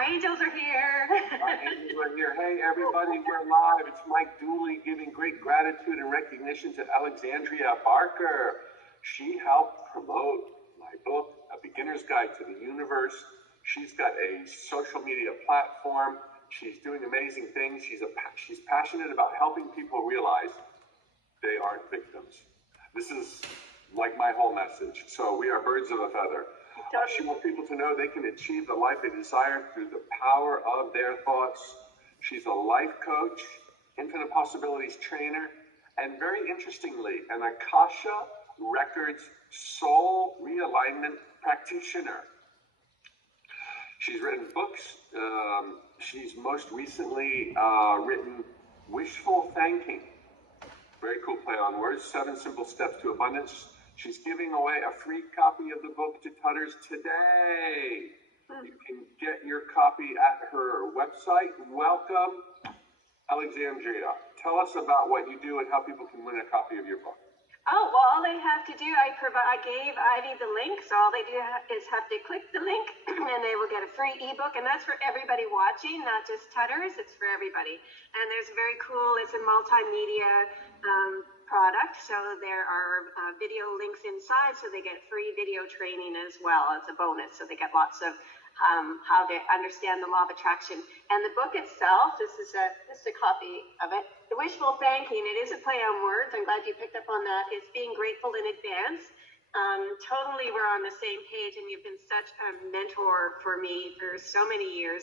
Our angels are here. Our angels are here. Hey, everybody, we're live. It's Mike Dooley giving great gratitude and recognition to Alexandria Barker. She helped promote my book, A Beginner's Guide to the Universe. She's got a social media platform. She's doing amazing things. She's passionate about helping people realize they aren't victims. This is like my whole message. So we are birds of a feather. She wants people to know they can achieve the life they desire through the power of their thoughts. She's a life coach, infinite possibilities trainer, and very interestingly, an Akasha Records soul realignment practitioner. She's written books. She's most recently written Wishful Thanking. Very cool play on words. 7 Simple Steps to Abundance. She's giving away a free copy of the book to Tutters today. You can get your copy at her website. Welcome, Alexandria. Tell us about what you do and how people can win a copy of your book. Oh, well, all they have to do, I gave Ivy the link, so all they do is have to click the link, and they will get a free ebook, and that's for everybody watching, not just Tutters, it's for everybody. And there's very cool, it's a multimedia product, so there are video links inside, so they get free video training as well as a bonus, so they get lots of how to understand the law of attraction. And the book itself, this is a copy of it. The Wishful Thanking, it is a play on words. I'm glad you picked up on that. It's being grateful in advance. Totally, we're on the same page, and you've been such a mentor for me for so many years.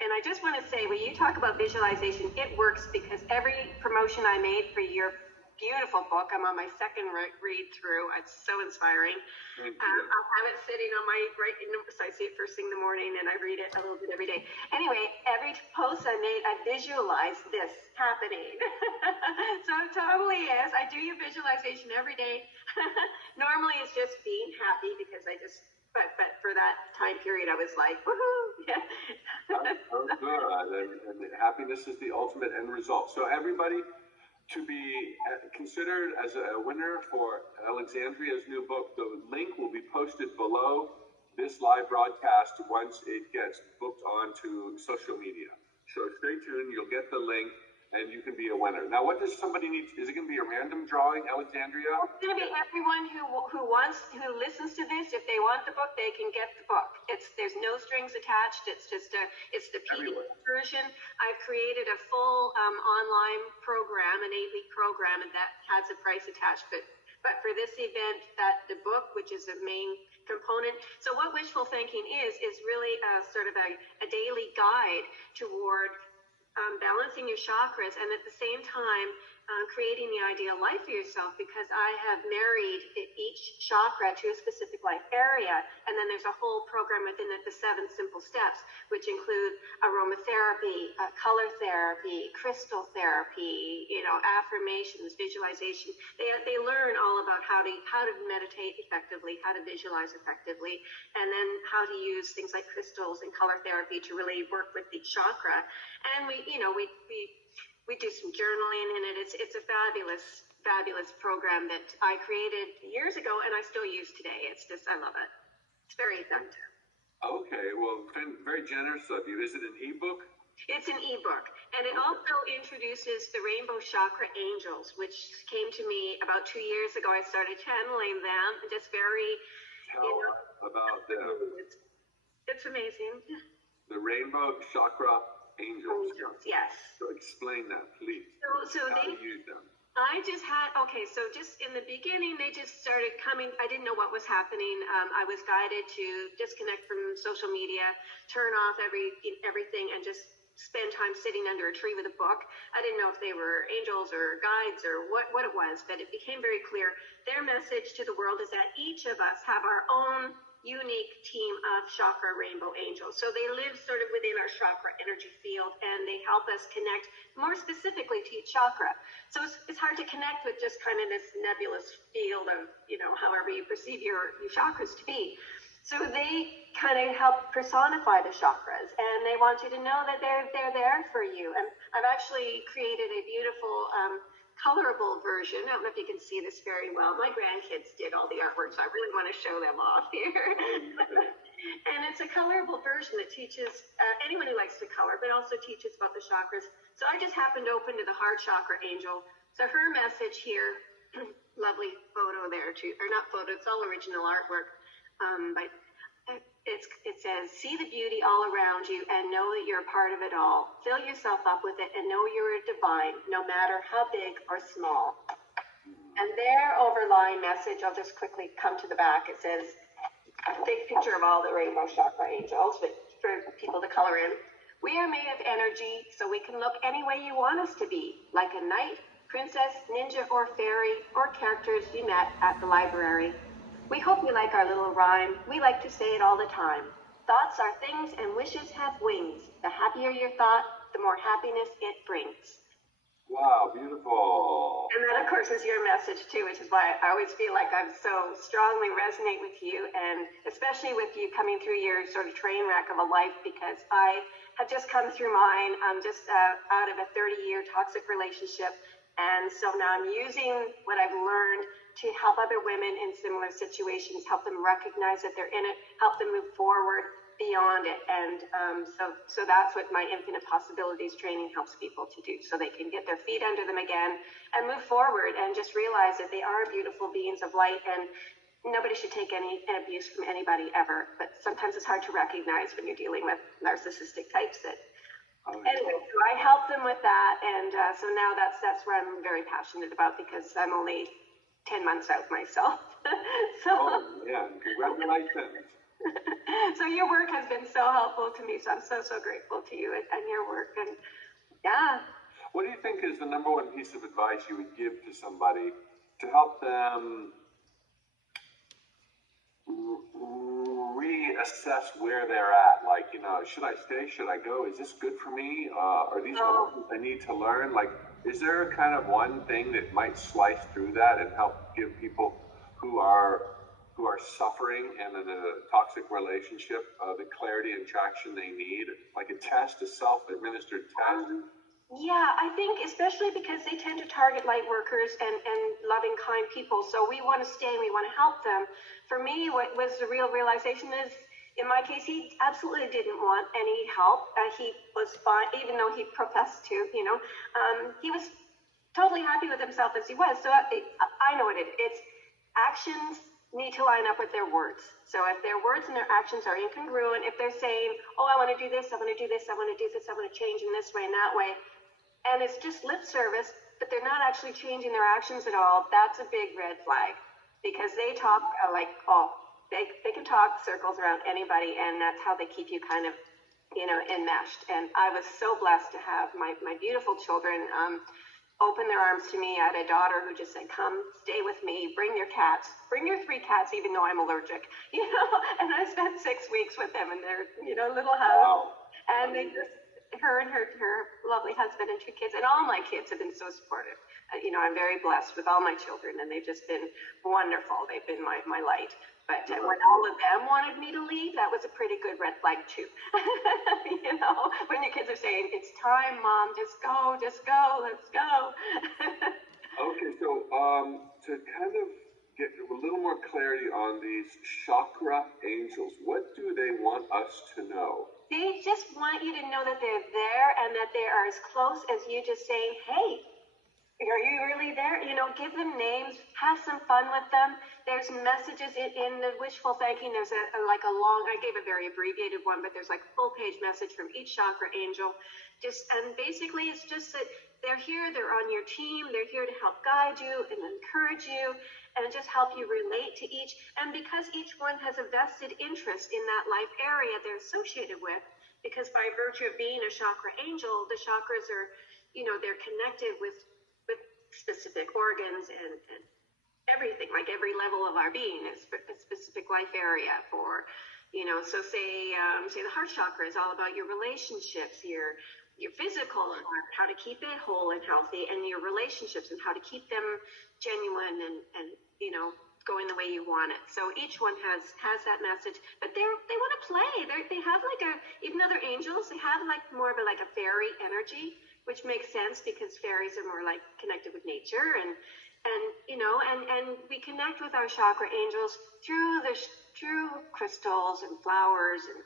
And I just want to say, when you talk about visualization, it works because every promotion I made for your beautiful book, I'm on my second read through. It's so inspiring. I'll have it sitting on my so I see it first thing in the morning, and I read it a little bit every day. Anyway, every post I made, I visualize this happening. So it totally is. I do your visualization every day. Normally it's just being happy because but for that time period, I was like, woohoo! Yeah. Oh, good. And happiness is the ultimate end result. So everybody, to be considered as a winner for Alexandria's new book, the link will be posted below this live broadcast once it gets booked onto social media. So stay tuned, you'll get the link, and you can be a winner. Now, what does somebody need? Is it going to be a random drawing, Alexandria? It's going to be everyone who listens to this. If they want the book, they can get the book. There's no strings attached. It's the PDF version. I've created a full online program, an 8-week program, and that has a price attached. But for this event, the book, which is a main component. So what Wishful Thanking is really sort of a daily guide toward balancing your chakras, and at the same time creating the ideal life for yourself, because I have married each chakra to a specific life area, and then there's a whole program within it, the 7 simple steps, which include aromatherapy, color therapy, crystal therapy, affirmations, visualization. They learn all about how to meditate effectively, how to visualize effectively, and then how to use things like crystals and color therapy to really work with each chakra. And we do some journaling in it. It's a fabulous program that I created years ago and I still use today. I love it. It's very effective. Okay, well, very generous of you. Is it an ebook? It's an ebook, and it also introduces the Rainbow Chakra Angels, which came to me about 2 years ago. I started channeling them, just very. Tell us about them. It's amazing. The Rainbow Chakra Angels. Yes. So explain that, please. So how they to use them. So just in the beginning, they just started coming. I didn't know what was happening. I was guided to disconnect from social media, turn off everything, and just spend time sitting under a tree with a book. I didn't know if they were angels or guides or what it was, but it became very clear. Their message to the world is that each of us have our own unique team of chakra rainbow angels. So they live sort of within our chakra energy field, and they help us connect more specifically to each chakra. So it's hard to connect with just kind of this nebulous field of, however you perceive your chakras to be. So they kind of help personify the chakras, and they want you to know that they're there for you. And I've actually created a beautiful colorable version. I don't know if you can see this very well. My grandkids did all the artwork, so I really want to show them off here. And it's a colorable version that teaches anyone who likes to color, but also teaches about the chakras. So I just happened to open to the heart chakra angel. So her message here, lovely photo there too, or not photo, it's all original artwork. But it says, see the beauty all around you and know that you're a part of it all. Fill yourself up with it and know you're divine, no matter how big or small. And their overlying message, I'll just quickly come to the back. It says, a big picture of all the Rainbow Chakra Angels, but for people to color in. We are made of energy, so we can look any way you want us to be, like a knight, princess, ninja, or fairy, or characters you met at the library. We hope you like our little rhyme. We like to say it all the time. Thoughts are things and wishes have wings. The happier your thought, the more happiness it brings. Wow, beautiful. And that, of course, is your message, too, which is why I always feel like I so strongly resonate with you, and especially with you coming through your sort of train wreck of a life, because I have just come through mine. I'm just out of a 30-year toxic relationship, and so now I'm using what I've learned to help other women in similar situations, help them recognize that they're in it, help them move forward beyond it. And so that's what my Infinite Possibilities training helps people to do, so they can get their feet under them again and move forward and just realize that they are beautiful beings of light, and nobody should take any abuse from anybody ever. But sometimes it's hard to recognize when you're dealing with narcissistic types that. Anyway, so I help them with that, and so now that's where I'm very passionate about, because I'm only 10 months out myself. So, oh, yeah, congratulations. So your work has been so helpful to me, so I'm so grateful to you and your work. And yeah. What do you think is the number one piece of advice you would give to somebody to help them reassess where they're at? Like, should I stay? Should I go? Is this good for me? Are these the lessons I need to learn? Like, is there kind of one thing that might slice through that and help give people who are suffering and in a toxic relationship the clarity and traction they need? Like a test, a self-administered test? Yeah, I think especially because they tend to target light workers and loving, kind people. So we want to stay and we want to help them. For me, what was the real realization is, in my case, he absolutely didn't want any help. He was fine, even though he professed to, he was totally happy with himself as he was. So I know what it is. It's actions need to line up with their words. So if their words and their actions are incongruent, if they're saying, oh, I want to do this, I want to do this, I want to do this, I want to change in this way and that way, and it's just lip service, but they're not actually changing their actions at all, that's a big red flag, because they talk they can talk circles around anybody, and that's how they keep you kind of, enmeshed. And I was so blessed to have my beautiful children open their arms to me. I had a daughter who just said, come, stay with me, bring your cats, bring your 3 cats, even though I'm allergic, and I spent 6 weeks with them in their, little house. Wow. And they just, her and her lovely husband and 2 kids, and all my kids have been so supportive. I'm very blessed with all my children, and they've just been wonderful. They've been my light. But when all of them wanted me to leave, that was a pretty good red flag too. When your kids are saying, it's time, Mom, just go, let's go. Okay, so to kind of get a little more clarity on these chakra angels, what do they want us to know? They just want you to know that they're there and that they are as close as you just saying, hey, are you really there? Give them names, have some fun with them. There's messages in the Wishful Thanking. There's I gave a very abbreviated one, but there's like a full page message from each chakra angel. And basically it's just that they're here, they're on your team, they're here to help guide you and encourage you and just help you relate to each. And because each one has a vested interest in that life area they're associated with, because by virtue of being a chakra angel, the chakras are, they're connected with specific organs and everything, like every level of our being is a specific life area for, so say the heart chakra is all about your relationships, your physical, how to keep it whole and healthy, and your relationships and how to keep them genuine and going the way you want it. So each one has that message, but they want to play. They have even though they're angels, they have more of a fairy energy, which makes sense because fairies are more connected with nature, and and and we connect with our chakra angels through through crystals and flowers and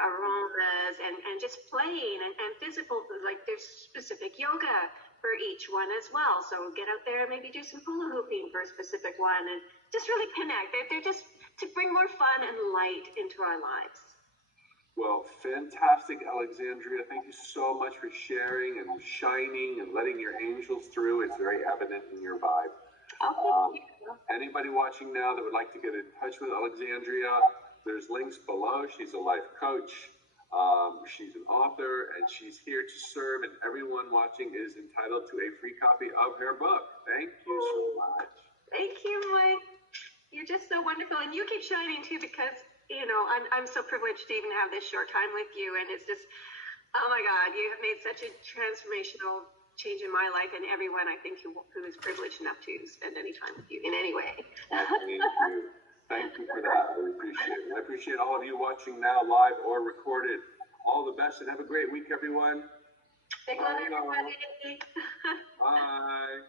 aromas and just playing and physical, like there's specific yoga for each one as well. So get out there and maybe do some hula hooping for a specific one and just really connect. They're just to bring more fun and light into our lives. Well, fantastic, Alexandria. Thank you so much for sharing and shining and letting your angels through. It's very evident in your vibe. Anybody watching now that would like to get in touch with Alexandria, there's links below. She's a life coach. She's an author, and she's here to serve, and everyone watching is entitled to a free copy of her book. Thank you so much. Thank you, Mike. You're just so wonderful, and you keep shining too, because I'm so privileged to even have this short time with you, and it's just, oh my God, you have made such a transformational change in my life and everyone I think who is privileged enough to spend any time with you in any way. Thank you. Thank you for that. I really appreciate it. I appreciate all of you watching now, live or recorded. All the best and have a great week, everyone. Big love, everybody. Bye.